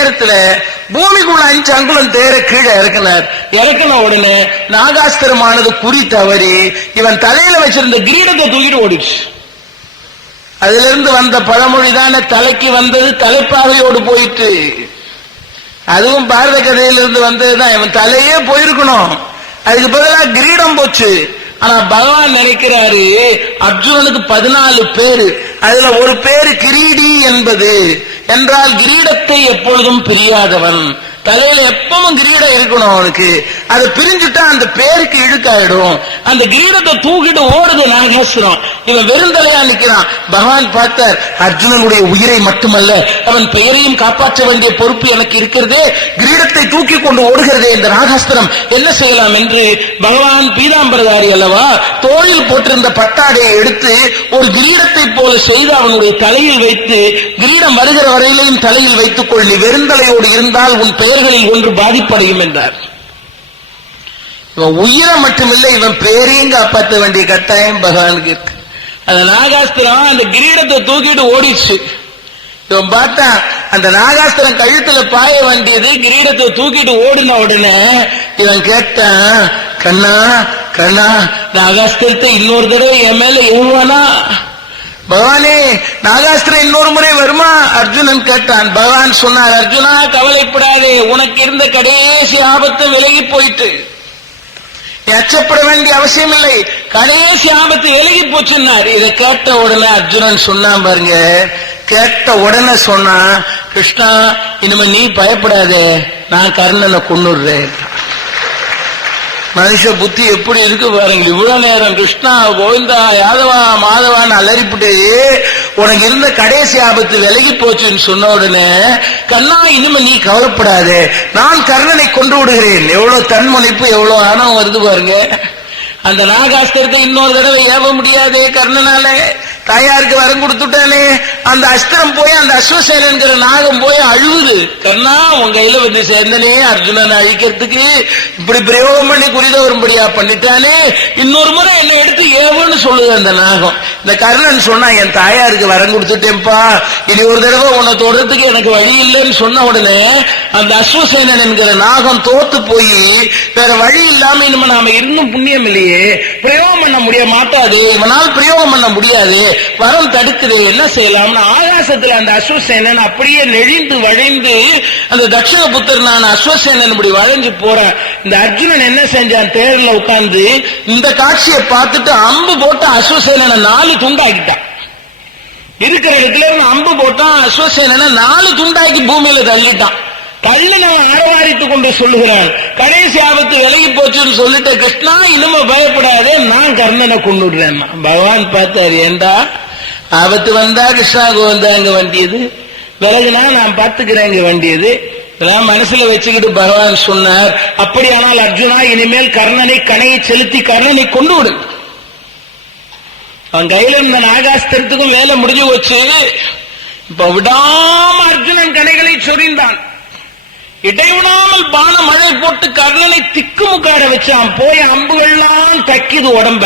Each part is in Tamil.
நேரத்துல பூமிக்குள்ள அஞ்சு அங்குலம் தேர கீழே இறக்கினார். இறக்கின உடனே நாகாஸ்திரமானது குறி தவறி இவன் தலையில வச்சிருந்த கிரீடத்தை தூக்கிட்டு ஓடிச்சு அதுல இருந்து வந்த பழமொழி தானே தலைக்கு வந்தது தலைப்பாகையோடு போயிட்டு. அதுவும் பாரத கதையிலிருந்து வந்ததுதான் இவன் தலையே போயிருக்கணும். அதுக்கு பதிலா கிரீடம் போச்சு. ஆனா பகவான் நினைக்கிறாரு அர்ஜுனனுக்கு பதினாலு பேரு. அதுல ஒரு பேரு கிரீடி என்பது. என்றால் கிரீடத்தை எப்பொழுதும் பிரியாதவன். தலையில எப்பவும் கிரீடம் இருக்கணும் அவனுக்கு. அது பிரிஞ்சுட்டா அந்த பேருக்கு இழுக்காயிடும். அந்த கிரீடத்தை தூக்கிட்டு ஓடுது நான் நாகேஸ்வரம் இவன் வெறுந்தலையா நிக்கிறான். பகவான் பார்த்தார் அர்ஜுனனுடைய உயிரை மட்டுமல்ல அவன் பெயரையும் காப்பாற்ற வேண்டிய பொறுப்பு எனக்கு இருக்கிறதே. கிரீடத்தை தூக்கி கொண்டு ஓடுகிறதே இந்த நாகாஸ்திரம் என்ன செய்யலாம் என்று பகவான் பீதாம்பரதாரி அல்லவா தோளில் போட்டிருந்த பட்டாடையை எடுத்து ஒரு கிரீடத்தை போல செய்து அவனுடைய தலையில் வைத்து கிரீடம் வருகிற வரையிலையும் தலையில் வைத்துக் கொள் நீ வெறுந்தலையோடு இருந்தால் உன் பெயர் பெயர்களில் ஒன்று பாதிப்படையும் என்றார். இவன் உயிரை மட்டுமில்லை இவன் பேரையும் காப்பாற்ற வேண்டிய கட்டாயம் பகவானுக்கு இருக்கு. அந்த நாகாஸ்திரம் அந்த கிரீடத்தை தூக்கிட்டு ஓடிச்சு இவன் பார்த்தான் அந்த நாகாஸ்திரம் கழுத்துல பாய வேண்டியது கிரீடத்தை தூக்கிட்டு ஓடின உடனே இவன் கேட்டான் கண்ணா கண்ணா நாகாஸ்திரத்தை இன்னொரு தடவை என் மேல ஏவுவானா? பகவானே நாகாஸ்திரம் இன்னொரு முறை வருமா? அர்ஜுனன் கேட்டான். பகவான் சொன்னார் அர்ஜுனா கவலைப்படாதே. உனக்கு இருந்த கடைசி ஆபத்து விலகி போயிட்டு. அச்சப்பட வேண்டிய அவசியம் இல்லை. கடைசி ஆபத்து விலகி போச்சுன்னார். இதை கேட்ட உடனே அர்ஜுனன் சொன்னான் பாருங்க. கேட்ட உடனே சொன்னான் கிருஷ்ணா இனிமே நீ பயப்படாதே. நான் கர்ணனை கொன்னுடுறேன். மனுஷ புத்தி எப்படி இருக்கு பாருங்க. இவ்வளவு நேரம் கிருஷ்ணா கோவிந்தா யாதவா மாதவான்னு அலறிப்புட்டு உனக்கு இருந்த கடைசி ஆபத்து விலகி போச்சுன்னு சொன்ன உடனே கண்ணா இனிமே நீ கவலைப்படாதே. நான் கர்ணனை கொண்டு விடுகிறேன். எவ்வளவு தன்முனைப்பு எவ்வளவு ஆணவம் வருது பாருங்க. அந்த நாகாஸ்திரத்தை இன்னொரு தடவை ஏவ முடியாதே கர்ணனால. தாயாருக்கு வரம் கொடுத்துட்டானே அந்த அஸ்திரம் போய் அந்த அஸ்வசேனங்கிற நாகம் போய் அழுவுது. கண்ணா உன் கையில வந்து சேர்ந்தனே அர்ஜுனனை அழிக்கிறதுக்கு இப்படி பிரயோகம் பண்ணி குறிதவரும்படியா பண்ணிட்டானே. இன்னொரு முறை என்னை எடுத்து ஏவுன்னு சொல்லுது அந்த நாகம். இந்த கர்ணன் சொன்னா என் தாயாருக்கு வரம் கொடுத்துட்டேன்ப்பா. இனி ஒரு தடவை உன்னை தொடர்றதுக்கு எனக்கு வழி இல்லைன்னு சொன்ன உடனே அந்த அஸ்வசேனன் என்கிற நாகம் தோத்து போய் வேற வழி இல்லாம இனிமே நாம இன்னும் புண்ணியம் இல்லையே. பிரயோகம் பண்ண முடிய மாட்டாது. இவனால் பிரயோகம் பண்ண முடியாது. வரம் தடுக்குது என்ன செய்யலாம்னு ஆகாசத்துல அந்த அஸ்வசேனன் அப்படியே நெழிந்து வழிந்து அந்த தட்சிண புத்திரனான அஸ்வசேனன் இப்படி வளைஞ்சு போறான் இந்த அர்ஜுனன் என்ன செஞ்சான்? தேர்ல உட்கார்ந்து இந்த காட்சியை பார்த்துட்டு அம்பு போட்டு அஸ்வசேனனை நாலு துண்டாக்கிட்டான். இருக்கிற இடத்துல இருந்து அம்பு போட்டான் அஸ்வசேனனை நாலு துண்டாக்கி பூமியில தள்ளிட்டான். தள்ளினவன் அரவாரித்து கொண்டு சொல்லுகிறான். கடைசி ஆபத்து விலகி போச்சுன்னு சொல்லிட்ட கிருஷ்ணா இனிமே பயப்படாதே நான் கர்ணனை கொண்டுடுறேன். பகவான் பார்த்தாரு ஏண்டா? ஆபத்து வந்தா கிருஷ்ணா கோவிந்தா இங்க வண்டியது? விலகுனா நான் பார்த்துக்கிறேன் இங்க வண்டியது. இதெல்லாம் மனசுல வச்சுக்கிட்டு பகவான் சொன்னார். அப்படியானால் அர்ஜுனா இனிமேல் கர்ணனை கணையை செலுத்தி கர்ணனை கொண்டு விடு அவன் கையில இருந்த நாகாஸ்திரத்துக்கும் வேலை முடிஞ்சு வச்சு இப்ப விடாம அர்ஜுனன் கணைகளை சொரிந்தான். இடைவிடாமல் பான மழை போட்டு கர்ணனை திக்குமுக்காட வச்சான் போய் அம்புகள்லாம் தக்கிது உடம்ப.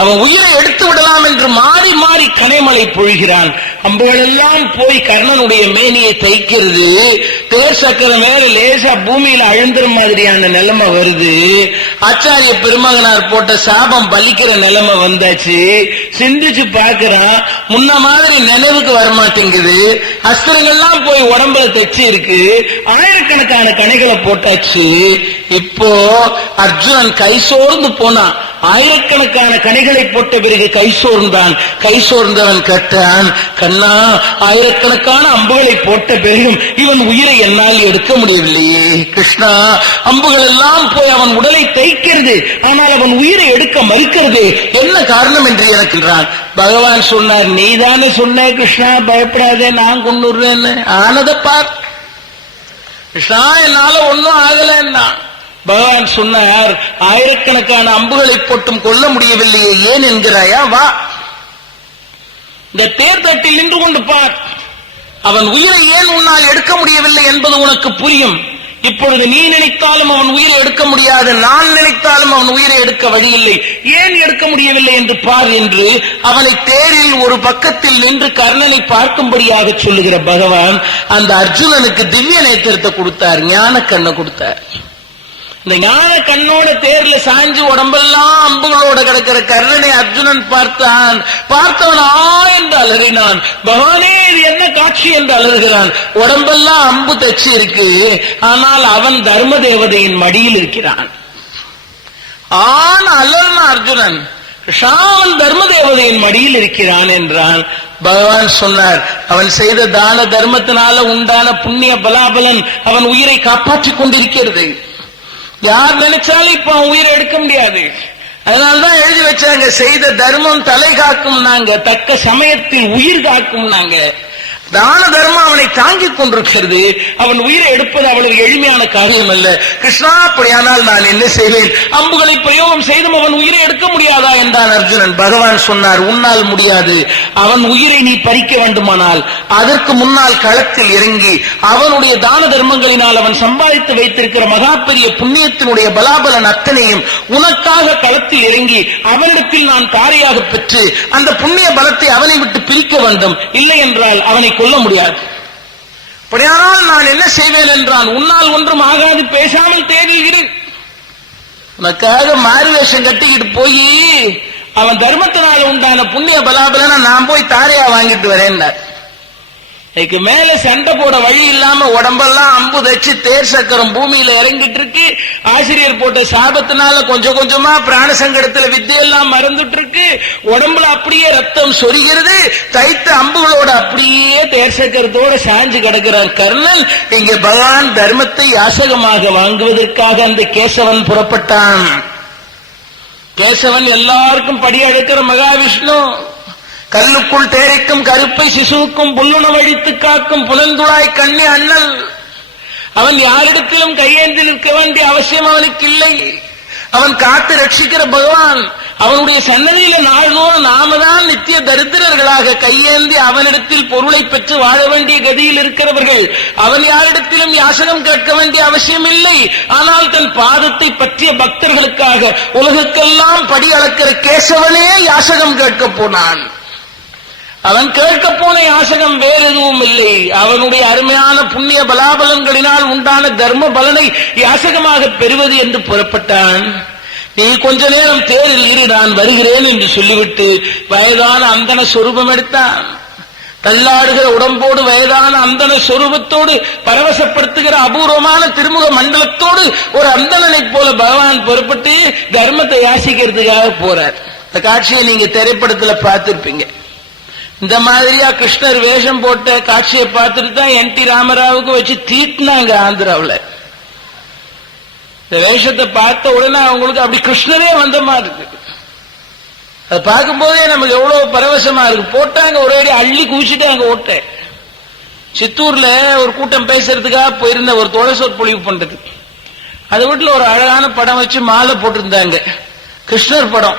அவன் உயிரை எடுத்து விடலாம் என்று மாறி மாறி கனைமலை பொழிகிறான். அம்புகள் எல்லாம் போய் கர்ணனுடைய மேனியை தைக்கிறது. தேர் சக்கரம் மேல லேசா பூமியில அழுந்துற மாதிரியான நிலைமை வருது. ஆச்சாரிய பெருமகனார் போட்ட சாபம் பலிக்கிற நிலைமை வந்தாச்சு. சிந்திச்சு பாக்குறான் முன்ன மாதிரி நினைவுக்கு வரமாட்டேங்குது. அஸ்திரங்கள்லாம் போய் உடம்புல தைச்சு இருக்கு ஆயிரக்கணக்கான கணைகளை போட்டாச்சு. இப்போ அர்ஜுனன் கை சோர்ந்து போனான். ஆயிரக்கணக்கான கனிகளை போட்ட பிறகு கை சோர்ந்தான். கை சோர்ந்தவன் கேட்டான் கண்ணா ஆயிரக்கணக்கான அம்புகளை போட்ட பிறகும் இவன் உயிரை என்னால் எடுக்க முடியவில்லையே. கிருஷ்ணா அம்புகள் எல்லாம் போய் அவன் உடலை தைக்கிறது ஆனால் அவன் உயிரை எடுக்க மறுக்கிறது. என்ன காரணம் என்று எனக்குறான் பகவான் சொன்னார் நீதானே சொன்ன கிருஷ்ணா பயப்படாதே நான் கொண்டுடுறேன்னு ஆனதை பார். கிருஷ்ணா என்னால ஒன்னும் ஆகலன்னா பகவான் சொன்னார் ஆயிரக்கணக்கான அம்புகளை போட்டும் கொல்ல முடியவில்லையே ஏன் என்கிறாயா? வா. இந்த தேர்தட்டில் நின்று கொண்டு பார். அவன் உயிரை ஏன் உன்னால் எடுக்க முடியவில்லை என்பது உனக்கு புரியும். இப்பொழுது நீ நினைத்தாலும் அவன் உயிரை எடுக்க முடியாது நான் நினைத்தாலும் அவன் உயிரை எடுக்க வழியில்லை. ஏன் எடுக்க முடியவில்லை என்று பார் என்று அவனை தேரில் ஒரு பக்கத்தில் நின்று கர்ணனை பார்க்கும்படியாக சொல்லுகிற பகவான் அந்த அர்ஜுனனுக்கு திவ்ய நேத்திரத்தை கொடுத்தார் ஞான கண்ணை கொடுத்தார். இந்த ஞான கண்ணோட தேர்ல சாஞ்சு உடம்பெல்லாம் அம்புகளோட கிடக்கிற கர்ணனை அர்ஜுனன் பார்த்தான். பார்த்தவன் ஆ என்று அலறினான். பகவானே இது என்ன காட்சி என்று அலறுகிறான். உடம்பெல்லாம் அம்பு தச்சு இருக்கு ஆனால் அவன் தர்ம தேவதையின் மடியில் இருக்கிறான். ஆண் அலர்னா அர்ஜுனன் ஷாவன் தர்ம தேவதையின் மடியில் இருக்கிறான் என்றான். பகவான் சொன்னார் அவன் செய்த தான தர்மத்தினால உண்டான புண்ணிய பலாபலன் அவன் உயிரை காப்பாற்றிக் கொண்டிருக்கிறது. யார் நினைச்சாலும் இப்ப அவன் உயிரை எடுக்க முடியாது. அதனால்தான் எழுதி வச்சாங்க செய்த தர்மம் தலை காக்கும் நாங்க தக்க சமயத்தில் உயிர் காக்கும் நாங்க. தான தர்மம் அவனை தாங்கிக் கொண்டிருக்கிறது. அவன் உயிரை எடுப்பது அவ்வளவு எளிமையான காரியம் அல்ல கிருஷ்ணா அப்படியானால் நான் என்ன செய்வேன்? அம்புகளை பிரயோகம் செய்தும் அவன் உயிரை எடுக்க முடியாதா என்றான் அர்ஜுனன். பகவான் சொன்னார் உன்னால் முடியாது. அவன் உயிரை நீ பறிக்க வேண்டுமானால். அதற்கு முன்னால் களத்தில் இறங்கி அவனுடைய தான தர்மங்களினால் அவன் சம்பாதித்து வைத்திருக்கிற மகா பெரிய புண்ணியத்தினுடைய பலாபலன் அத்தனையும் உனக்காக களத்தில் இறங்கி அவனிடத்தில் நான் தாரையாக பெற்று அந்த புண்ணிய பலத்தை அவனை விட்டு பிரிக்க வேண்டும். இல்லை என்றால் அவனை கொல்ல முடியாது. அப்படியானால் நான் என்ன செய்வேன் என்றான் உன்னால் ஒன்றும் ஆகாது பேசாமல் தேடுகிறேன். உனக்காக மாறு வேஷம் கட்டிக்கிட்டு போய் அவன் தர்மத்தினால உண்டான புண்ணிய பலாபலனை நான் போய் தாரையா வாங்கிட்டு வரேன்னார். இதுக்கு மேல சண்டை போட வழி இல்லாம உடம்பெல்லாம் அம்பு தச்சு தேர் சக்கரம் பூமியில இறங்கிட்டு இருக்கு. ஆசிரியர் போட்ட சாபத்தினால கொஞ்சம் கொஞ்சமா பிராண சங்கடத்துல வித்தையெல்லாம் மறந்துட்டு இருக்கு. உடம்புல அப்படியே ரத்தம் சொரிகிறது. தைத்த அம்புகளோட அப்படியே தேர் சக்கரத்தோட சாஞ்சு கிடக்கிறார் கர்ணல் இங்க பகவான் தர்மத்தை யாசகமாக வாங்குவதற்காக அந்த கேசவன் புறப்பட்டான். கேசவன் எல்லாருக்கும் படி அழைக்கிற மகாவிஷ்ணு. கல்லுக்குள் தேரைக்கும் கருப்பை சிசுவுக்கும் புல்லுணவழித்து காக்கும் புலந்துழாய் கண்ணி அண்ணல். அவன் யாரிடத்திலும் கையேந்தி நிற்க வேண்டிய அவசியம் அவனுக்கு இல்லை. அவன் காத்து ரட்சிக்கிற பகவான் அவனுடைய சன்னதியில நாள்தோறும் நாம தான் நித்திய தரித்திரர்களாக கையேந்தி அவனிடத்தில் பொருளை பெற்று வாழ வேண்டிய கதியில் இருக்கிறவர்கள். அவன் யாரிடத்திலும் யாசகம் கேட்க வேண்டிய அவசியம் இல்லை. ஆனால் தன் பாதத்தை பற்றிய பக்தர்களுக்காக உலகுக்கெல்லாம் படி அளக்கிற கேசவனே யாசகம் கேட்க போனான். அவன் கேட்க போன யாசகம் வேறு எதுவும் இல்லை அவனுடைய அருமையான புண்ணிய பலாபலன்களினால் உண்டான தர்ம பலனை யாசகமாக பெறுவது என்று புறப்பட்டான். நீ கொஞ்ச நேரம் தேரில் இரு நான் வருகிறேன் என்று சொல்லிவிட்டு வயதான அந்தன சொரூபம் எடுத்தான். தள்ளாடுகிற உடம்போடு வயதான அந்தன சொரூபத்தோடு பரவசப்படுத்துகிற அபூர்வமான திருமுக மண்டலத்தோடு ஒரு அந்தனனைப் போல பகவான் புறப்பட்டு தர்மத்தை யாசிக்கிறதுக்காக போறார். இந்த காட்சியை நீங்க திரைப்படத்துல பார்த்திருப்பீங்க. இந்த மாதிரியா கிருஷ்ணர் வேஷம் போட்ட காட்சியை பார்த்துட்டு தான் என் டி ராமராவுக்கு வச்சு தீட்டினாங்க ஆந்திராவில். இந்த வேஷத்தை பார்த்த உடனே அவங்களுக்கு அப்படி கிருஷ்ணரே வந்த மாதிரி இருக்கு. அதை பார்க்கும்போதே நமக்கு எவ்வளவு பரவசமா இருக்கு. போட்டாங்க ஒரே அள்ளி குவிச்சுட்டாங்க ஓட்டேன் சித்தூர்ல ஒரு கூட்டம் பேசுறதுக்காக போயிருந்த ஒரு தொலைசோர் பொழிவு பண்றது. அது வீட்டுல ஒரு அழகான படம் வச்சு மாலை போட்டிருந்தாங்க. கிருஷ்ணர் படம்.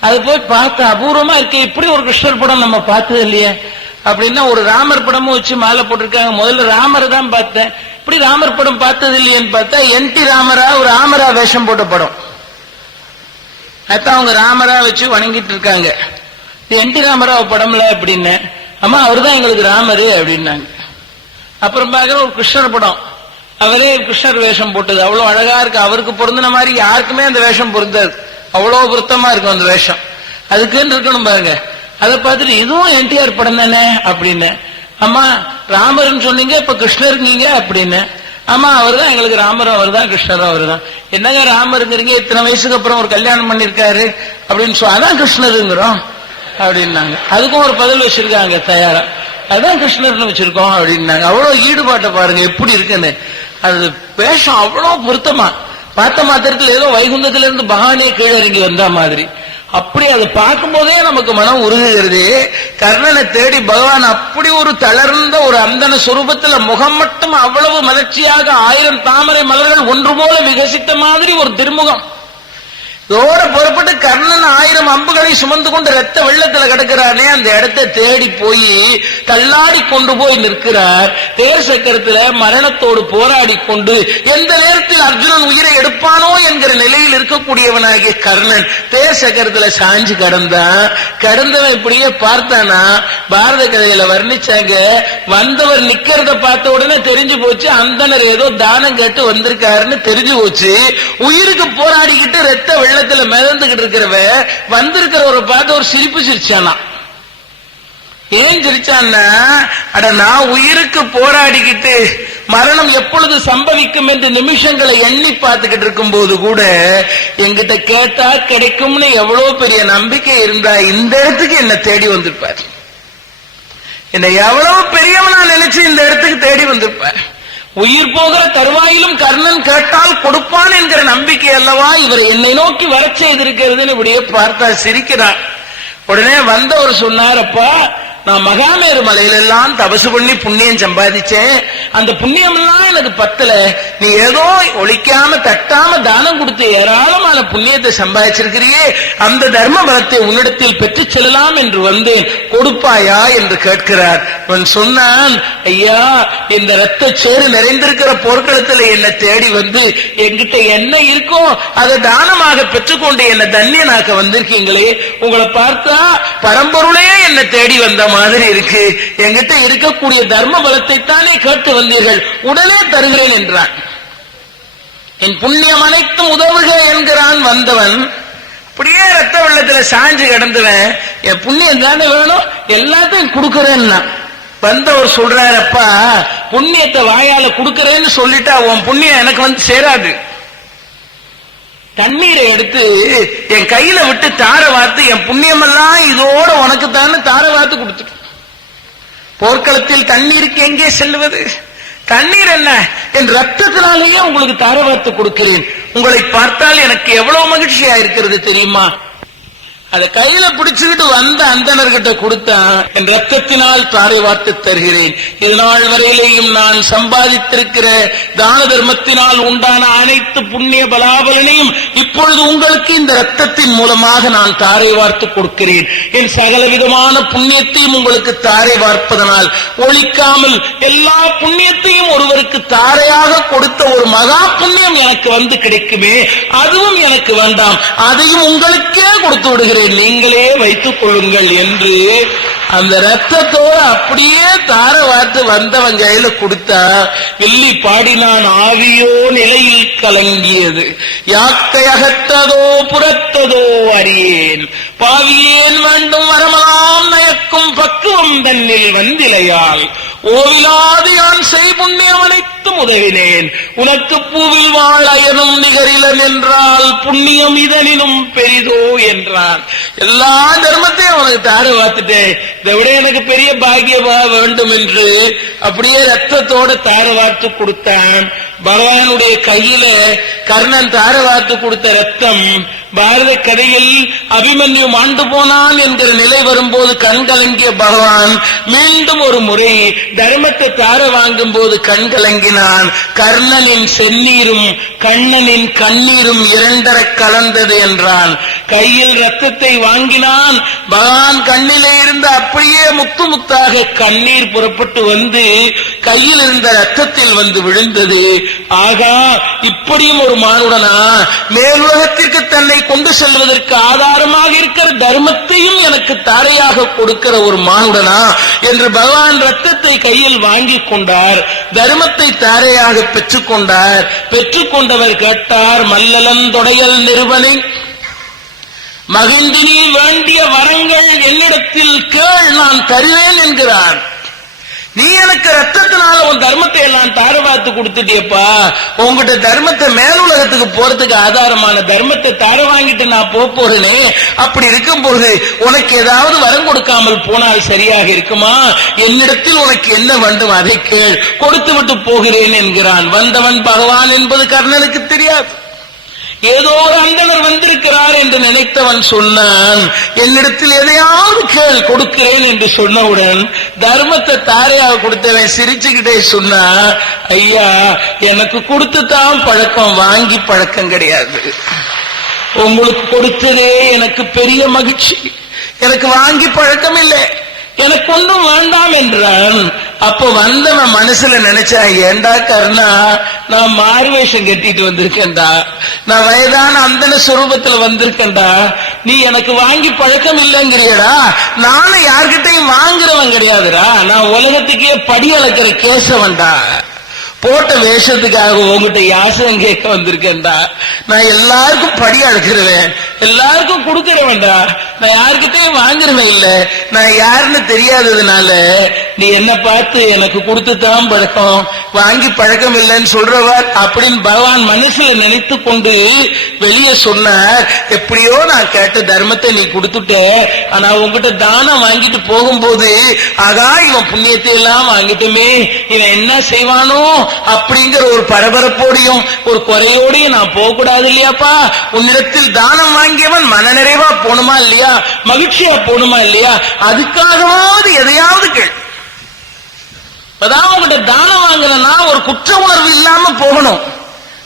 அது போய் பார்த்த அபூர்வமா இருக்கு. இப்படி ஒரு கிருஷ்ணர் படம் நம்ம பார்த்தது இல்லையே? அப்படின்னா ஒரு ராமர் படமும் வச்சு மாலை போட்டிருக்காங்க. முதல்ல ராமரை தான் பார்த்தேன். இப்படி ராமர் படம் பார்த்தது இல்லையேன்னு பார்த்தா என் டி ராமரா ஒரு ராமரா வேஷம் போட்ட படம். அதான் அவங்க ராமரா வச்சு வணங்கிட்டு இருக்காங்க. என் டி ராமராவ் படம்ல அப்படின்னு. அம்மா அவர்தான் எங்களுக்கு ராமரு அப்படின்னாங்க. அப்புறம் பார்க்கிற ஒரு கிருஷ்ணர் படம். அவரே கிருஷ்ணர் வேஷம் போட்டது. அவ்வளவு அழகா இருக்கு. அவருக்கு பொருந்தின மாதிரி யாருக்குமே அந்த வேஷம் பொருந்தாது. அவ்வளோ பொருத்தமா இருக்கும் அந்த வேஷம். அதுக்குன்னு இருக்கணும் பாருங்க. அதை பார்த்துட்டு இதுவும் என்டிஆர் படம் தானே? அப்படின்னு. அம்மா ராமர்னு சொன்னீங்க இப்ப கிருஷ்ணருங்கீங்க அப்படின்னு. ஆமா அவர் தான் எங்களுக்கு ராமரும் அவர் தான் கிருஷ்ணரும் அவர் தான் என்னங்க ராமருங்கிறீங்க? இத்தனை வயசுக்கு அப்புறம் ஒரு கல்யாணம் பண்ணிருக்காரு அப்படின்னு சொ அதான் கிருஷ்ணருங்கிறோம் அப்படின்னாங்க. அதுக்கும் ஒரு பதில் வச்சிருக்காங்க தயாரா. அதான் கிருஷ்ணர்னு வச்சிருக்கோம் அப்படின்னாங்க. அவ்வளவு ஈடுபாட்டை பாருங்க எப்படி இருக்குன்னு. அது வேஷம் அவ்வளவு பொருத்தமா. பார்த்த மாத்திரத்தில் ஏதோ வைகுந்தத்திலிருந்து பகவானே கீழே இறங்கி வந்த மாதிரி. அப்படி அதை பார்க்கும் போதே நமக்கு மனம் உருகுகிறது கர்ணனை தேடி பகவான் அப்படி ஒரு தளர்ந்த ஒரு அந்தன சுரூபத்துல முகம் மட்டும் அவ்வளவு மலர்ச்சியாக ஆயிரம் தாமரை மலர்கள் ஒன்று போல விகசித்த மாதிரி ஒரு திருமுகம். தோட புறப்பட்டு கர்ணன் ஆயிரம் அம்புகளை சுமந்து கொண்டு ரத்த வெள்ளத்துல கிடக்கிறானே அந்த இடத்தை தேடி போய் தள்ளாடி கொண்டு போய் நிற்கிறார். தேர் சக்கரத்துல மரணத்தோடு போராடி கொண்டு எந்த நேரத்தில் அர்ஜுனன் உயிரை எடுப்பானோ என்கிற நிலையில் இருக்கக்கூடியவனாகிய கர்ணன் தேர் சக்கரத்துல சாஞ்சு கடந்தான். கடந்தவன் இப்படியே பார்த்தானா பாரத கதையில வர்ணிச்சாங்க வந்தவர் நிக்கிறத பார்த்த உடனே தெரிஞ்சு போச்சு அந்தனர் ஏதோ தானம் கேட்டு வந்திருக்காருன்னு தெரிஞ்சு போச்சு. உயிருக்கு போராடிக்கிட்டு ரத்த வெள்ளத்துல மிதந்துகிட்டு இருக்கிறவ வந்திருக்கிறவரை பார்த்து ஒரு சிரிப்பு சிரிச்சானா? ஏன் சிரிச்சான்னா அட நான் உயிருக்கு போராடிக்கிட்டு மரணம் எப்பொழுது சம்பவிக்கும் என்று நிமிஷங்களை எண்ணி பார்த்துக்கிட்டு இருக்கும் போது கூட எங்கிட்ட கேட்டா கிடைக்கும்னு எவ்வளவு பெரிய நம்பிக்கை இருந்தா இந்த இடத்துக்கு என்ன தேடி வந்திருப்பார். என்னை எவ்வளவு பெரியவனா நினைச்சு இந்த இடத்துக்கு தேடி வந்திருப்பார். உயிர் போகிற தருவாயிலும் கர்ணன் கேட்டால் கொடுப்பான் என்கிற நம்பிக்கை அல்லவா? இவரை என்னை நோக்கி வரச் செய்திருக்கிறதுன்னு இப்படியே பார்த்தா சிரிக்கிறார். உடனே வந்தவர் சொன்னார் அப்பா நான் மகாமேரு மலையிலெல்லாம் தபசு பண்ணி புண்ணியம் சம்பாதிச்சேன். அந்த புண்ணியம் எல்லாம் எனக்கு பத்தல. நீ ஏதோ ஒழிக்காம தட்டாம தானம் கொடுத்து ஏராளமான புண்ணியத்தை சம்பாதிச்சிருக்கிறியே. அந்த தர்ம பலத்தை உன்னிடத்தில் பெற்றுச் செல்லலாம் என்று வந்தேன். கொடுப்பாயா என்று கேட்கிறார். அவன் சொன்னான் ஐயா இந்த ரத்த சேறு நிறைந்திருக்கிற போர்க்களத்தில் என்னை தேடி வந்து என்கிட்ட என்ன இருக்கோ அதை தானமாக பெற்றுக்கொண்டு என்னை தன்யனாக்க வந்திருக்கீங்களே. உங்களை பார்த்தா பரம்பொருளே என்னை தேடி வந்த மாதிரி இருக்கு. என்கிட்ட இருக்கக்கூடிய தர்ம பலத்தை தானே கேட்டு வந்தீர்கள். உடனே தருகிறேன் என்றான். என் புண்ணியம் அனைத்தும் உதவுக என்கிறான் வந்தவன். அப்படியே ரத்த வெள்ளத்துல சாஞ்சு கிடந்துவேன் என் புண்ணியம் தானே வேணும்? எல்லாத்தையும் கொடுக்கறேன்னா. வந்தவர் சொல்றாரப்பா புண்ணியத்தை வாயால கொடுக்கறேன்னு சொல்லிட்டா உன் புண்ணியம் எனக்கு வந்து சேராது. தண்ணீரை எடுத்து என் கையில விட்டு தார வார்த்து என் புண்ணியமெல்லாம் இதோட உனக்கு தானே தார வார்த்து கொடுத்துட்டு. போர்க்களத்தில் தண்ணீருக்கு எங்கே செல்வது? தண்ணீர் என்ன? என் ரத்தத்தினாலேயே உங்களுக்கு தார வார்த்து கொடுக்கிறேன். உங்களை பார்த்தால் எனக்கு எவ்வளவு மகிழ்ச்சியா இருக்கிறது தெரியுமா? அதை கையில பிடிச்சுக்கிட்டு வந்த அந்தனர்கிட்ட கொடுத்தான். என் ரத்தத்தினால் தாரை வார்த்து தருகிறேன். இது நாள் வரையிலேயும் நான் சம்பாதித்திருக்கிற தான தர்மத்தினால் உண்டான அனைத்து புண்ணிய பலாபலனையும் இப்பொழுது உங்களுக்கு இந்த ரத்தத்தின் மூலமாக நான் தாரை வார்த்து கொடுக்கிறேன். என் சகல விதமான புண்ணியத்தையும் உங்களுக்கு தாரை வார்ப்பதனால் ஒழிக்காமல் எல்லா புண்ணியத்தையும் ஒருவருக்கு தாரையாக கொடுத்த ஒரு மகா புண்ணியம் எனக்கு வந்து கிடைக்குமே அதுவும் எனக்கு வேண்டாம். அதையும் உங்களுக்கே கொடுத்து விடுகிறேன். நீங்களே வைத்துக் கொள்ளுங்கள் என்று அந்த ரத்தத்தோடு அப்படியே தார வார்த்து வந்தவன் கையில கொடுத்தா வெள்ளி பாடினான் ஆவியோ நிலையில் கலங்கியது. யாக்கை அகத்ததோ புறத்ததோ அறியேன். பாவியேன் வேண்டும் வரமலாம் நயக்கும் பக்குவம் தன்னில் வந்திலையால். ஓவிலாது யான் செய் புண்ணியம் அனைத்தும் உதவினேன். உனக்கு பூவில் வாழ் அயனும் நிகரிலன் என்றால் புண்ணியம் இதனினும் பெரிதோ என்றான். எல்லா தர்மத்தையும் அவனுக்கு தார வாத்துட்டேன் இதை விட எனக்கு பெரிய பாக்கியமா வேண்டும் என்று அப்படியே ரத்தத்தோட தார வார்த்து கொடுத்தான். பகவானுடைய கையில கர்ணன் தார வார்த்து கொடுத்த ரத்தம் பாரத கதையில் அபிமன்யு மாண்டு போனான் என்கிற நிலை வரும்போது கண் கலங்கிய பகவான் மீண்டும் ஒரு முறை தர்மத்தை தார வாங்கும் போது கண் கலங்கினான் கர்ணனின் செந்நீரும் கண்ணனின் கண்ணீரும் இரண்டர கலந்தது என்றான். கையில் ரத்தத்தை வாங்கினான். பகவான் கண்ணிலே இருந்து அப்படியே முத்து முத்தாக கண்ணீர் புறப்பட்டு வந்து கையில் இருந்த ரத்தத்தில் வந்து விழுந்தது. ஆகா இப்படியும் ஒரு மானுடனா மேலுலகத்திற்கு தன்னை கொண்டு செல்வதற்கு ஆதாரமாக இருக்கிற தர்மத்தையும் எனக்கு தாரையாக கொடுக்கிற ஒரு மானுடனா என்று பகவான் ரத்தத்தை கையில் வாங்கிக் கொண்டார் தர்மத்தை தாரையாக பெற்றுக்கொண்டார் பெற்றுக்கொண்டவர் கேட்டார் மல்லலன் தொடையல் மகிழ்ந்து நீ வேண்டிய வரங்கள் என்னிடத்தில் கேள் நான் தருவேன் என்கிறான். நீ எனக்கு ரத்தத்தினால உன் தர்மத்தை எல்லாம் தாரவாத்து கொடுத்துட்டியப்பா. உங்ககிட்ட தர்மத்தை மேலுலகத்துக்கு போறதுக்கு ஆதாரமான தர்மத்தை தார வாங்கிட்டு நான் போக போறேனே. அப்படி இருக்கும் பொழுது உனக்கு ஏதாவது வரம் கொடுக்காமல் போனால் சரியாக இருக்குமா? என்னிடத்தில் உனக்கு என்ன வேண்டும் அதை கேள். கொடுத்து விட்டு போகிறேன் என்கிறான். வந்தவன் பகவான் என்பது கர்ணனுக்கு தெரியாது. ஏதோ ஒரு அந்தனர் வந்திருக்கிறார் என்று நினைத்தவன் சொன்னான். என்னிடத்தில் எதையாவது கேள் கொடுக்கிறேன் என்று சொன்னவுடன் தர்மத்தை தாரையாக கொடுத்தவன் சிரிச்சுக்கிட்டே சொன்னா ஐயா எனக்கு கொடுத்துதான் பழக்கம் வாங்கி பழக்கம் கிடையாது. உங்களுக்கு கொடுத்ததே எனக்கு பெரிய மகிழ்ச்சி. எனக்கு வாங்கி பழக்கம் இல்லை. எனக்கு ஒன்றும் வேண்டாம் என்றான். அப்போ வந்தவன் மனசுல நினைச்சா ஏண்டா கருணா நான் மாறுவேஷம் கட்டிட்டு வந்திருக்கேன்டா. நான் வயதான அந்தன சுரூபத்துல வந்திருக்கேன்டா. நீ எனக்கு வாங்கி பழக்கம் இல்லைங்கிறியடா. நானும் யார்கிட்டையும் வாங்குறவன் கிடையாதுடா. நான் உலகத்துக்கே படி அளக்கிற கேசவன்டா. போட்ட வேஷத்துக்காக உங்ககிட்ட யாசகம் கேட்க வந்திருக்கேன்டா. நான் எல்லாருக்கும் படி அழைச்சிருவேன். எல்லாருக்கும் கொடுக்கறவன்டா. நான் யாருக்கிட்டையும் வாங்குறவன் இல்ல. நான் யாருன்னு தெரியாததுனால நீ என்ன பார்த்து எனக்கு கொடுத்து தான் பழக்கம். வாங்கி பழக்கம் இல்லைன்னு சொல்றவர் அப்படின்னு பகவான் மனசுல நினைத்து கொண்டு வெளியே சொன்னார். எப்படியோ நான் கேட்ட தர்மத்தை நீ கொடுத்துட்ட ஆனா உங்ககிட்ட தானம் வாங்கிட்டு போகும்போது ஆகா இவன் புண்ணியத்தை எல்லாம் வாங்கிட்டுமே இவன் என்ன செய்வானோ அப்படிங்கிற ஒரு பரபரப்போடையும் ஒரு குறையோடையும் நான் போக கூடாது இல்லையாப்பா? உன்னிடத்தில் தானம் வாங்கியவன் மனநிறைவா போணுமா இல்லையா? மகிழ்ச்சியா போகணுமா இல்லையா? அதுக்காகவாவது எதையாவது கேள். அதான் உங்ககிட்ட தானம் வாங்கலன்னா ஒரு குற்ற உணர்வு இல்லாம போகணும்.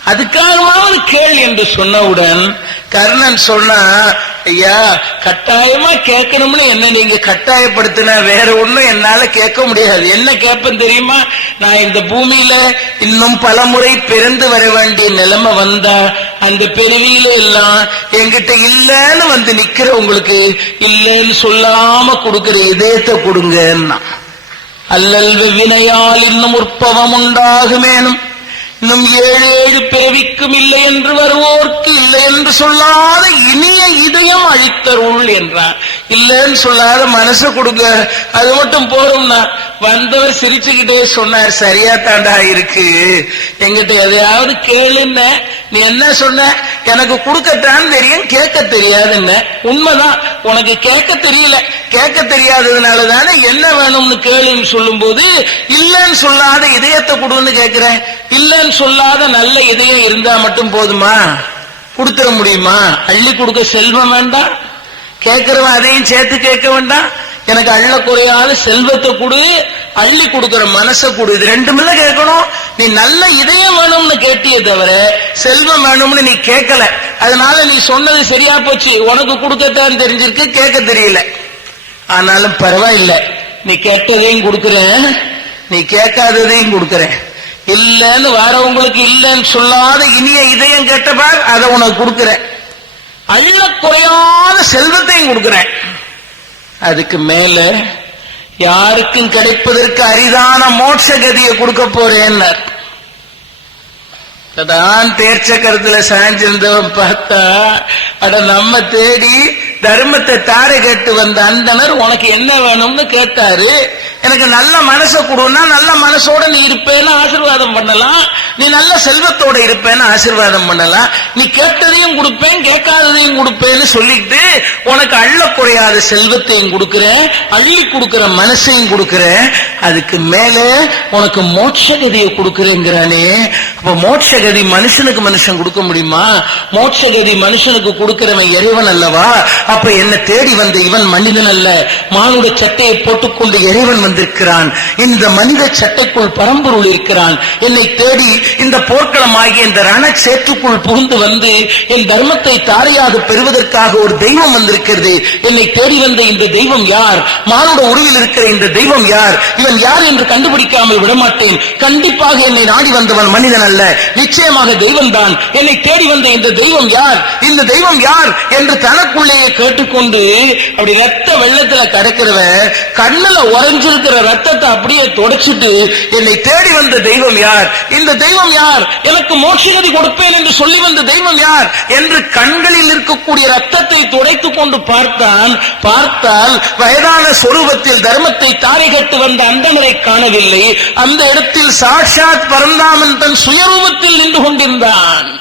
அதுக்காகவாவது கேள் என்று சொன்னவுடன் கர்ணன் சொன்னா ஐயா கட்டாயமா கேட்கணும்னு என்ன நீங்க கட்டாயப்படுத்தின வேற ஒண்ணும் என்னால கேட்க முடியாது. என்ன கேட்பேன் தெரியுமா? நான் இந்த பூமியில இன்னும் பல முறை பிறந்து வர வேண்டிய நிலைமை வந்தா அந்த பெருவியில எல்லாம் என்கிட்ட இல்லன்னு வந்து நிக்கிற உங்களுக்கு இல்லைன்னு சொல்லாம கொடுக்கிற இதயத்தை கொடுங்கன்னா அல்லல் வினையால் இன்னும் உற்பவம் உண்டாகுமேனும். இன்னும் ஏழு ஏழு பிறவிக்கும் இல்லை என்று வருவோர்க்கு இல்லை என்று சொல்லாத இனிய இதயம் அழித்தருள் என்றார். இல்லைன்னு சொல்லாத மனசு கொடுங்க. அது மட்டும் போறோம்னா வந்தவர் சிரிச்சுக்கிட்டே சொன்னார் சரியா தாண்டா இருக்கு. எங்கிட்ட எதையாவது கேளுன்ன நீ என்ன சொன்ன? எனக்கு கொடுக்கத்தான் தெரியும் கேட்க தெரியாதுன்ன. உண்மைதான். உனக்கு கேட்க தெரியல. கேட்க தெரியாததுனால தானே என்ன வேணும்னு கேளுன்னு சொல்லும் போது இல்லைன்னு சொல்லாத இதயத்தை கொடுன்னு கேட்கிறேன். இல்லைன்னு சொல்லாத நல்ல இதயம் இருந்தா மட்டும் போதுமா? கொடுத்துட முடியுமா? அள்ளி கொடுக்க செல்வம் வேண்டாம் கேட்கிறவன் அதையும் சேர்த்து கேட்க வேண்டாம் எனக்கு அள்ள குறையாத செல்வத்தை கொடு அள்ளி கொடுக்கிற மனசை கொடு. இது ரெண்டுமில்ல கேட்கணும். நீ நல்ல இதயம் வேணும்னு கேட்டியே தவிர செல்வம் வேணும்னு நீ கேட்கல. அதனால நீ சொன்னது சரியா போச்சு. உனக்கு கொடுக்கத்தான் தெரிஞ்சிருக்கு கேட்க தெரியல. ஆனாலும் பரவாயில்லை. நீ கேட்டதையும் கொடுக்கிறேன். நீ கேட்காததையும் கொடுக்குறேன். இல்லன்னு வரவங்களுக்கு இல்லன்னு சொல்லாத இனிய இதயம் கேட்டபார் அதை உனக்கு கொடுக்கிறேன். அல்ல குறையாத செல்வத்தையும் கொடுக்கிறேன். அதுக்கு மேல யாருக்கும் கிடைப்பதற்கு அரிதான மோட்ச கதியை கொடுக்க போறேன்னார். அதான் தேர்ச்ச கருத்துல சாஞ்சிருந்தவன் பார்த்தா அட நம்ம தேடி தர்மத்தை தாரை கேட்டு வந்த அந்தனர் உனக்கு என்ன வேணும்னு கேட்டாரு. எனக்கு நல்ல மனசை கொடுன்னா நல்ல மனசோட நீ இருப்பேன்னு ஆசீர்வாதம் பண்ணலாம். நீ நல்ல செல்வத்தோட இருப்பேன்னு ஆசீர்வாதம் பண்ணலாம். நீ கேட்டதையும் கொடுப்பேன் கேட்காததையும் கொடுப்பேன்னு சொல்லிட்டு உனக்கு அள்ள குறையாத செல்வத்தையும் கொடுக்கிறேன் அள்ளி கொடுக்கிற மனசையும் கொடுக்கிறேன். அதுக்கு மேல உனக்கு மோட்சகதியை கொடுக்கிறேங்கிறானே. அப்ப மோட்சகதி மனுஷனுக்கு மனுஷன் கொடுக்க முடியுமா? மோட்சகதி மனுஷனுக்கு கொடுக்கிறவன் இறைவன் அல்லவா? அப்ப என்ன தேடி வந்த இவன் மனிதன் அல்ல. மானுட சட்டையை போட்டுக்கொண்டு இறைவன் வந்திருக்கிறான். இந்த மனித சட்டைக்குள் பரம்பொருள் இருக்கிறான். என்னை தேடி இந்த போர்க்களமாகிய இந்த ரண சேற்றுக்குள் புகுந்து வந்து என் தர்மத்தை தாரையாக பெறுவதற்காக ஒரு தெய்வம் வந்திருக்கிறது. என்னை தேடி வந்த இந்த தெய்வம் யார்? மானுட உருவில் இருக்கிற இந்த தெய்வம் யார்? இவன் யார் என்று கண்டுபிடிக்காமல் விடமாட்டேன். கண்டிப்பாக என்னை நாடி வந்தவன் மனிதன் அல்ல. நிச்சயமாக தெய்வம் தான் என்னை தேடி வந்த இந்த தெய்வம் யார்? இந்த தெய்வம் யார் என்று தனக்குள்ளேயே கேட்டுக்கொண்டு அப்படி ரத்த வெள்ளத்துல கடக்கிறவன் கண்ணுல இருக்கிற ரத்தத்தை அப்படியே தொடச்சிட்டு என்னை தேடி வந்த தெய்வம் யார்? இந்த தெய்வம் யார்? எனக்கு மோட்சகதி கொடுப்பேன் என்று சொல்லி வந்த தெய்வம் யார்? என்று கண்களில் இருக்கக்கூடிய ரத்தத்தை துடைத்துக் கொண்டு பார்த்தான். பார்த்தால் வயதான சொரூபத்தில் தர்மத்தை தாரை கட்டு வந்த அந்தனரை காணவில்லை. அந்த இடத்தில் சாட்சாத் பரந்தாமன் தன் சுயரூபத்தில் நின்று கொண்டிருந்தான்.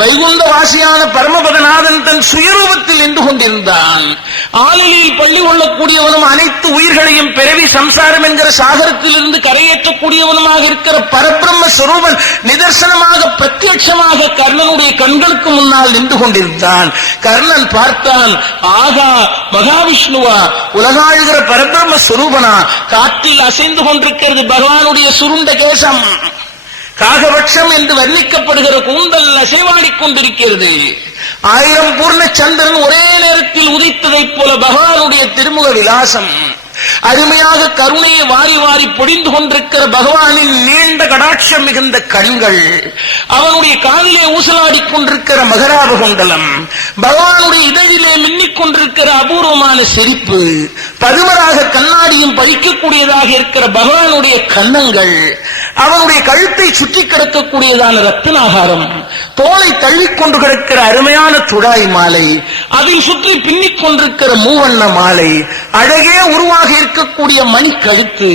வைகுந்த வாசியான பரமபதநாதன் தன் சுயரூபத்தில் நின்று கொண்டிருந்தான். ஆளிலில் பள்ளி கொள்ளக்கூடியவனும் அனைத்து உயிர்களையும் பிறவி சம்சாரம் என்கிற சாகரத்திலிருந்து கரையேற்றக்கூடியவனுமாக இருக்கிற பரபிரம்ம சுரூபன் நிதர்சனமாக பிரத்யட்சமாக கர்ணனுடைய கண்களுக்கு முன்னால் நின்று கொண்டிருந்தான். கர்ணன் பார்த்தான் ஆகா மகாவிஷ்ணுவா உலகாழுகிற பரபிரம்ம சுரூபனா காற்றில் அசைந்து கொண்டிருக்கிறது பகவானுடைய சுருண்ட கேசம். காகபட்சம் என்று வர்ணிக்கப்படுகிற கூந்தல் அசைவாடிக் கொண்டிருக்கிறது. ஆயிரம் பூர்ண சந்திரன் ஒரே நேரத்தில் உதித்ததைப் போல பகவானுடைய திருமுக விலாசம். அருமையாக கருணையை வாரி வாரி பொடிந்து கொண்டிருக்கிற பகவானின் நீண்ட கடாட்சம் மிகுந்த கண்கள் அவனுடைய காலிலே ஊசலாடிக் கொண்டிருக்கிற மகராப குண்டலம் பகவானுடைய இதழிலே மின்னிக் கொண்டிருக்கிற அபூர்வமான சிரிப்பு பதுமராக கண்ணாடியும் பழிக்கக்கூடியதாக இருக்கிற பகவானுடைய கன்னங்கள் அவனுடைய கழுத்தை சுற்றி கிடக்கக்கூடியதான ரத்தினாகாரம் தோலை தள்ளிக்கொண்டு கிடக்கிற அருமையான துடாய் மாலை அதை சுற்றி பின்னிக் கொண்டிருக்கிற மூவண்ண மாலை அழகே உருவாக இருக்கக்கூடிய மணி கழுத்து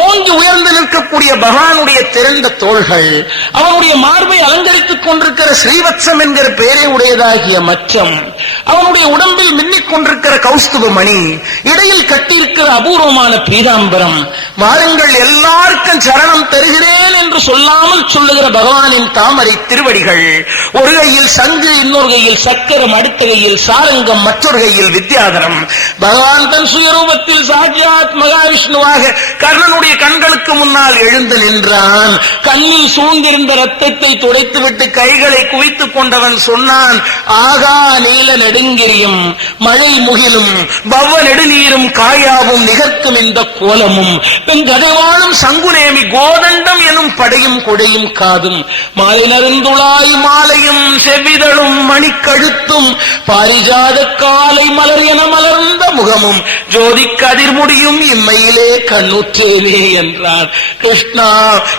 ஓங்கி உயர்ந்து நிற்கக்கூடிய பகவானுடைய திரண்ட தோள்கள் அவனுடைய மார்பை அலங்கரித்துக் கொண்டிருக்கிற ஸ்ரீவத்சம் என்கிற பெயரை உடையதாகிய மச்சம் அவனுடைய உடம்பில் மின்னிக் கொண்டிருக்கிற கௌஸ்துப மணி இடையில் கட்டியிருக்கிற அபூர்வமான பீதாம்பரம் வாருங்கள் எல்லாருக்கும் சரணம் தருகிறேன் என்று சொல்லாமல் சொல்லுகிற பகவானின் தாமரை திருவடிகள் ஒரு கையில் சங்கு இன்னொரு கையில் சக்கரம் அடுத்த கையில் சாரங்கம் மற்றொரு கையில் வித்யாதரம். பகவான் தன் சுயரூபத்தில் சாட்சாத் மகாவிஷ்ணுவாக கர்ணன் கர்ணனுடைய கண்களுக்கு முன்னால் எழுந்து நின்றான். கண்ணில் சூழ்ந்திருந்த ரத்தத்தை துடைத்துவிட்டு கைகளை குவித்துக் கொண்டவன் சொன்னான் ஆகா நீல நெடுங்கிரியும் மழை முகிலும் பவ நெடுநீரும் காயாவும் நிகர்க்கும் இந்த கோலமும். பெண் கதைவானும் சங்குநேமி கோத படையும் கொடையும் காதும். மாலை மாலையும் செவிதழும் மணிக்கழுத்தும். பாரிஜாத காலை மலர் என மலர்ந்த முகமும். ஜோதி கதிர்முடியும் இம்மையிலே கண்ணுற்றேனே என்றார். கிருஷ்ணா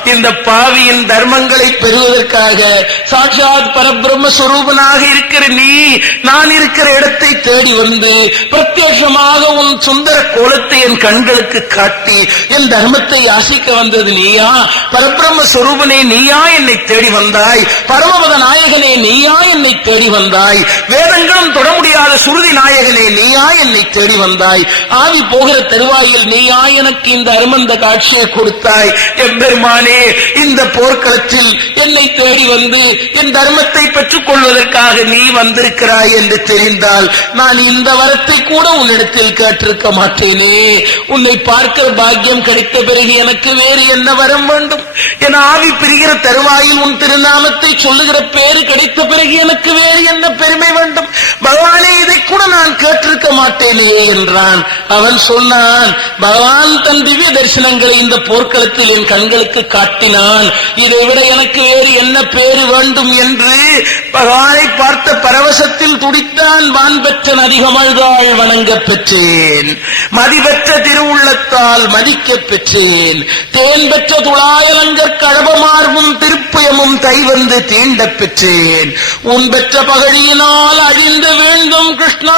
இந்த பாவியின் தர்மங்களை பெறுவதற்காக சாட்சாத் பரபிரம்ம சுரூபனாக இருக்கிற நீ நான் இருக்கிற இடத்தை தேடி வந்து பிரத்யட்சமாக உன் சுந்தர கோலத்தை என் கண்களுக்கு காட்டி என் தர்மத்தை யாசிக்க வந்தது நீயா? பரபிர ஸ்வரூபனே நீயா என்னை தேடி வந்தாய். பரமபத நாயகனே நீயா என்னை தேடி வந்தாய். வேதங்களும் தொட முடியாத சுருதி நாயகனே நீயா என்னை தேடி வந்தாய். ஆவி போகிற தருவாயில் நீயா எனக்கு இந்த அருமந்த காட்சியை கொடுத்தாய். எம்பெருமானே இந்த போர்க்களத்தில் என்னை தேடி வந்து என் தர்மத்தை பெற்றுக் கொள்வதற்காக நீ வந்திருக்கிறாய் என்று தெரிந்தால் நான் இந்த வரத்தை கூட உன்னிடத்தில் கேட்டிருக்க மாட்டேனே. உன்னை பார்க்கிற பாக்கியம் கிடைத்த பிறகு எனக்கு வேறு என்ன வரம் வேண்டும்? என் ஆவி பிரிகிற தருவாயில் உன் திருநாமத்தை சொல்லுகிற பேரு கிடைத்த பிறகு எனக்கு வேறு என்ன பெருமை வேண்டும்? பகவானே இதை கூட நான் கேட்டிருக்க மாட்டேனே என்றான். அவன் சொன்னான் பகவான் தன் திவ்ய தரிசனங்களை இந்த போர்க்களத்தில் என் கண்களுக்கு காட்டினான். இதை விட எனக்கு வேறு என்ன பேரு வேண்டும் என்று? பகவானை பார்த்த பரவசத்தில் துடித்தான் வான் பெற்றன் அதிகமழ்தாள் வணங்க பெற்றேன். மதிபெற்ற திருவுள்ளத்தால் மதிக்க பெற்றேன். தேன் பெற்ற துளாயலங்க கழபமார்பும் திருப்பயமும் தைவந்து தீண்ட பெற்றேன். உன் பெற்ற பகழியினால் அழிந்த வேண்டும் கிருஷ்ணா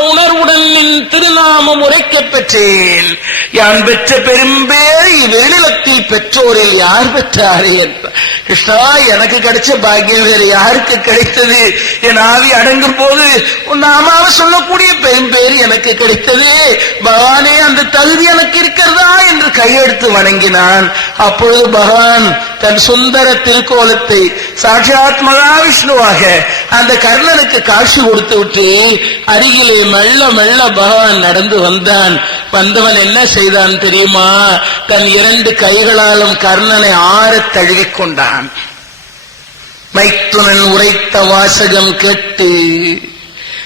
உணர்வுடன் நின் திருநாமம் உரைக்கப் பெற்றேன். யான் பெற்ற பெரும்பேர் இவ்விழத்தில் பெற்றோரில் யார் பெற்றாரே என்றார். கிருஷ்ணா எனக்கு கிடைச்ச பாக்கியம் வேறு யாருக்கு கிடைத்தது? என் ஆவி அடங்கும் போது உன் நாமாவை சொல்லக்கூடிய பெரும்பேர் எனக்கு கிடைத்தது. பகவானே அந்த தகுதி எனக்கு இருக்கிறதா? என்று கையெடுத்து வணங்கினான். அப்பொழுது பகவான் தன் சுந்தர திருக்கோலத்தை சாட்சாத் மகாவிஷ்ணுவாக அந்த கர்ணனுக்கு காட்சி கொடுத்து விட்டு அருகிலே மெல்ல மெல்ல பகவான் நடந்து வந்தான். வந்தவன் என்ன செய்தான் தெரியுமா? தன் இரண்டு கைகளாலும் கர்ணனை ஆறத் தழுவிக் கொண்டான். மைத்துனன் உரைத்த வாசகம் கேட்டு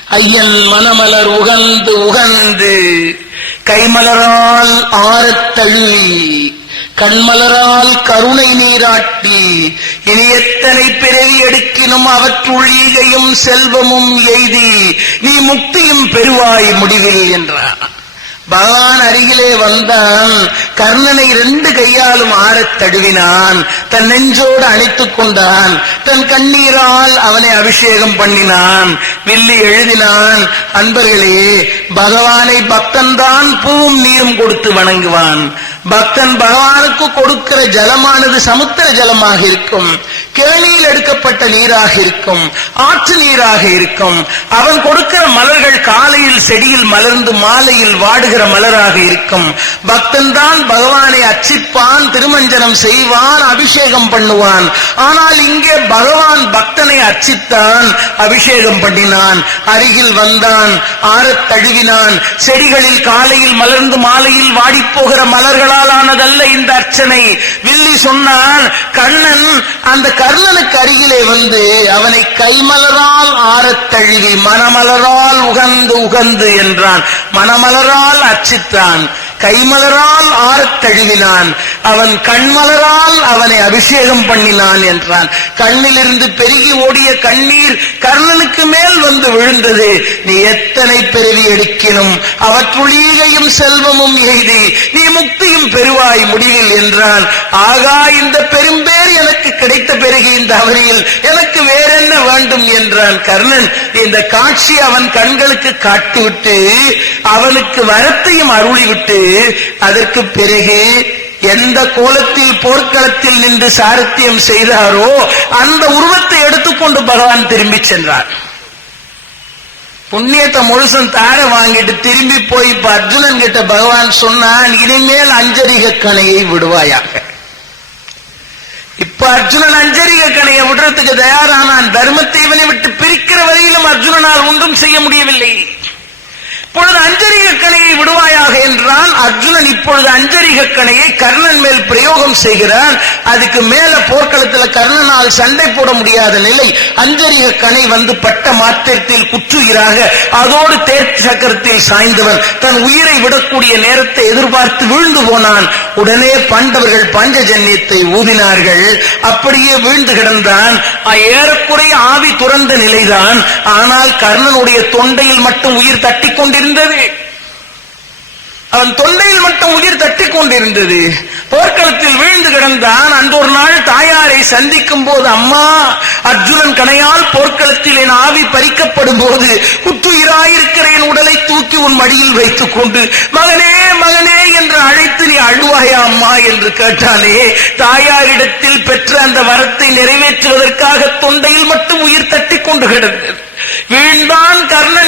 ஐயன் மனமலர் உகந்து உகந்து கைமலரால் ஆறத் கண்மலரால் கருணை நீராட்டி இனி எத்தனை பிறவி எடுக்கினும் அவற்றுள் ஈகையும் செல்வமும் எய்தி நீ முக்தியும் பெறுவாய் முடிவில் என்றார். பகவான் அருகிலே வந்தான். கர்ணனை ரெண்டு கையாலும் ஆறத் தழுவினான். தன் நெஞ்சோடு அணைத்துக் கொண்டான். தன் கண்ணீரால் அவனை அபிஷேகம் பண்ணினான். வில்லி எழுதினான் அன்பர்களே பகவானை பக்தன்தான் பூவும் நீரும் கொடுத்து வணங்குவான். பக்தன் பகவானுக்கு கொடுக்கிற ஜலமானது சமுத்திர ஜலமாக இருக்கும். கேணியில் எடுக்கப்பட்ட நீராக இருக்கும் ஆற்று நீராக இருக்கும். அவன் கொடுக்கிற மலர்கள் காலையில் செடியில் மலர்ந்து மாலையில் வாடுகிற மலராக இருக்கும். பக்தன் தான் பகவானை அர்ச்சிப்பான் திருமஞ்சனம் செய்வான் அபிஷேகம் பண்ணுவான். ஆனால் இங்கே பகவான் பக்தனை அர்ச்சித்தான் அபிஷேகம் பண்ணினான் அருகில் வந்தான் ஆறத் தழுவினான். செடிகளில் காலையில் மலர்ந்து மாலையில் வாடிப்போகிற மலர்களால் ஆனதல்ல இந்த அர்ச்சனை. வில்லி சொன்னான் கண்ணன் அந்த கர்ணனுக்கு அருகிலே வந்து அவனை கைமலரால் ஆறத் தழுவி உகந்து உகந்து என்றான். மனமலரால் அச்சித்தான் கைமலரால் ஆறத் தழுவினான். அவன் கண்மலரால் அவனை அபிஷேகம் பண்ணினான் என்றான். கண்ணிலிருந்து பெருகி ஓடிய கண்ணீர் கர்ணனுக்கு மேல் வந்து விழுந்தது. நீ எத்தனை பெருவி எடுக்கினும்? அவற்றுளீகையும் செல்வமும் எய்தி நீ முக்தியும் பெறுவாய் முடிவில் என்றான். ஆகா இந்த பெரும்பேர் எனக்கு கிடைத்த பிறகு இந்த அவரியில் எனக்கு வேறென்ன வேண்டும் என்றான் கர்ணன். இந்த காட்சி அவன் கண்களுக்கு காட்டிவிட்டு அவனுக்கு வரத்தையும் அருளிவிட்டு அதற்கு பிறகு எந்த கோலத்தில் போர்க்களத்தில் நின்று சாரத்தியம் செய்தாரோ அந்த உருவத்தை எடுத்துக்கொண்டு பகவான் திரும்பி சென்றார். புண்ணியத்தை முழுசும் தார வாங்கிட்டு திரும்பி போய் இப்ப அர்ஜுனன் கிட்ட பகவான் சொன்னான் இனிமேல் அஞ்சரிக கணையை விடுவாயாக. இப்ப அர்ஜுனன் அஞ்சரிக கணையை விடுறதுக்கு தயாரானான். தர்மத்தை இவனை விட்டு பிரிக்கிற வரையிலும் அர்ஜுனனால் ஒன்றும் செய்ய முடியவில்லை. இப்பொழுது அஞ்சரிக கணையை விடுவாயாக என்றான் அர்ஜுனன் இப்பொழுது அஞ்சரிக கணையை கர்ணன் மேல் பிரயோகம் செய்கிறான். அதுக்கு மேல போர்க்களத்தில் கர்ணனால் சண்டை போட முடியாத நிலை. அஞ்சரிக கணை வந்து பட்ட மாத்திரத்தில் குற்றுகிறாக. அதோடு தேர் சக்கரத்தில் சாய்ந்தவன் தன் உயிரை விடக்கூடிய நேரத்தை எதிர்பார்த்து வீழ்ந்து போனான். உடனே பாண்டவர்கள் பஞ்சஜன்யத்தை ஊதினார்கள். அப்படியே வீழ்ந்து கிடந்தான். ஏறக்குறைய ஆவி துறந்த நிலைதான். ஆனால் கர்ணனுடைய தொண்டையில் மட்டும் உயிர் தட்டிக் கொண்டிருந்தது. அவன் தொல்லையில் மட்டும் உயிர் தட்டி கொண்டிருந்தது. போர்க்களத்தில் வீழ்ந்து கிடந்தான். அன்று ஒரு நாள் தாயாரை சந்திக்கும் போது அம்மா அர்ஜுனன் கனையால் போர்க்களத்தில் என் ஆவி பறிக்கப்படும் போது குற்றுயிராயிருக்கிற என் உடலை தூக்கி உன் மடியில் வைத்துக் கொண்டு மகனே மகனே என்று அழைத்து நீ அழுவாயா அம்மா? என்று கேட்டானே. தாயாரிடத்தில் பெற்ற அந்த வரத்தை நிறைவேற்றுவதற்காக தொண்டையில் மட்டும் உயிர் தட்டி கொண்டு கிடந்தது. வீழ்ந்தான் கர்ண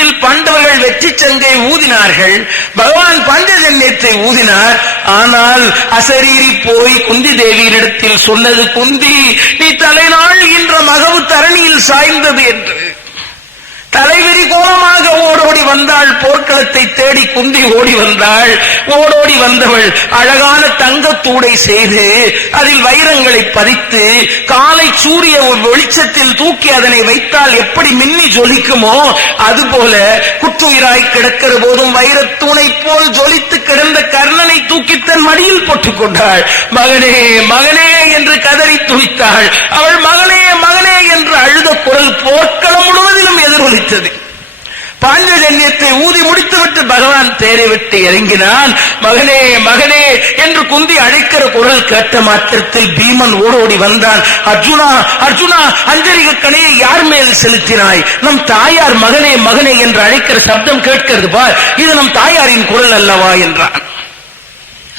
யுத்தத்தில் பாண்டவர்கள் வெற்றி சங்கை ஊதினார்கள் பகவான் பஞ்சஜன்யத்தை ஊதினார். ஆனால் அசரீரி போய் குந்தி தேவியினிடத்தில் சொன்னது குந்தி நீ தலைநாள் என்ற மகவு தரணியில் சாய்ந்தது என்று. தலைவிரி கோலமாக ஓடோடி வந்தாள் போர்க்களத்தை தேடி குந்தி ஓடி வந்தாள். ஓடோடி வந்தவள் அழகான தங்கத்தூடை செய்து அதில் வைரங்களை பதித்து காலை சூரிய வெளிச்சத்தில் தூக்கி அதனை வைத்தால் எப்படி மின்னி ஜொலிக்குமோ அதுபோல குற்றுயிராய் கிடக்கிற போதும் வைரத்தூணை போல் ஜொலித்து கிடந்த கர்ணனை தூக்கி தன் மடியில் போட்டுக் கொண்டாள். மகனே மகனே என்று கதறி துணித்தாள். அவள் மகனே மகனே என்று அழுத குரல் போர்க்களம் முழுவதிலும் எதிரொலி முடித்தது பாஞ்சஜன்யத்தை ஊதி முடித்துவிட்டு பகவான் தேரை விட்டு இறங்கினான் மகனே மகனே என்று குந்தி அழைக்கிற குரல் கேட்ட மாத்திரத்தில் பீமன் ஓடோடி வந்தான். அர்ஜுனா அர்ஜுனா அஞ்சலிக கணையை யார் மேல் செலுத்தினாய்? நம் தாயார் மகனே மகனே என்று அழைக்கிற சப்தம் கேட்கிறது பார். இது நம் தாயாரின் குரல் அல்லவா என்றான்.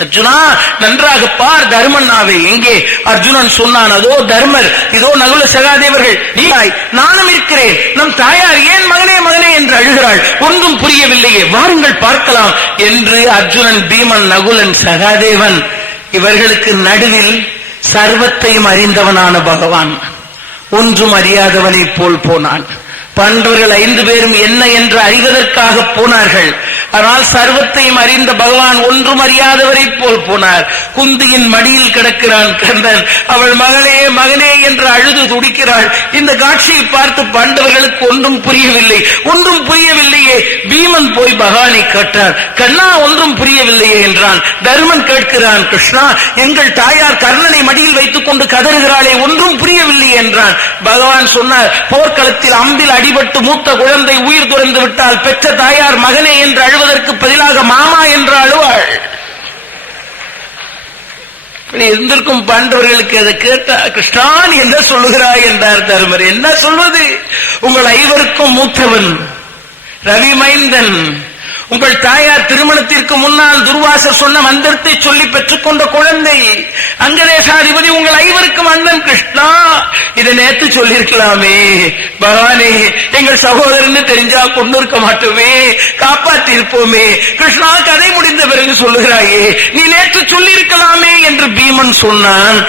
அர்ஜுனா நன்றாக பார் தர்மன்னாவே எங்கே? அர்ஜுனன் சொன்னான் அதோ தர்மர் இதோ நகுல சகாதேவர்கள். நீயாய் நானும் இருக்கிறேன். நம் தாயார் ஏன் மகனே மகனே என்று அழுகிறாள். ஒன்றும் புரியவில்லையே. வாருங்கள் பார்க்கலாம். என்று அர்ஜுனன் பீமன் நகுலன் சகாதேவன் இவர்களுக்கு நடுவில் சர்வத்தையும் அறிந்தவனான பகவான். ஒன்றும் அறியாதவனைப் போல் போனான். பாண்டவர்கள் ஐந்து பேரும் என்ன என்று அறிவதற்காக போனார்கள். ஆனால் சர்வத்தையும் அறிந்த பகவான் ஒன்றும் அறியாதவரை போல் போனார். குந்தியின் மடியில் கிடக்கிறான் கந்தன். அவள் மகளே மகனே என்று அழுது துடிக்கிறாள். இந்த காட்சியை பார்த்து பாண்டவர்களுக்கு ஒன்றும் புரியவில்லை. ஒன்றும் புரியவில்லை. புரியவில்லையே பீமன் போய் பகவானை கேட்டார் கண்ணா ஒன்றும் புரியவில்லையே என்றான். தர்மன் கேட்கிறான் கிருஷ்ணா எங்கள் தாயார் கர்ணனை மடியில் வைத்துக் கொண்டு கதறுகிறாளே ஒன்றும் புரியவில்லை என்றான். பகவான் சொன்னார் போர்க்களத்தில் அம்பில் அடிபட்டு மூத்த குழந்தை உயிர் துறந்து விட்டால் பெற்ற தாயார் மகனே என்று அழுவதற்கு பதிலாக மாமா என்று அழுவாள். இருந்திருக்கும் பாண்டவர்களுக்கு அதை கேட்டா கிருஷ்ணா என்ன சொல்லுகிறாய்? என்றார் தருமர். என்ன சொல்வது? உங்கள் ஐவருக்கும் மூத்தவன். ரவி மைந்தன் உங்கள் தாயார் திருமணத்திற்கு முன்னால் துர்வாசர் சொன்ன மந்திரத்தை சொல்லி பெற்றுக்கொண்ட குழந்தை. அங்கதேசாதிபதி உங்கள் ஐவருக்கும் அண்ணன் கிருஷ்ணா. இதை நேத்து சொல்லியிருக்கலாமே. பகவானே எங்கள் சகோதரன்னு தெரிஞ்சா கொண்டு இருக்க மாட்டோமே. காப்பாத்தி இருப்போமே கிருஷ்ணா கதை முடிந்த பிறகு சொல்லுகிறாயே நீ நேற்று சொல்லியிருக்கலாமே என்று பீமன் சொன்னான்.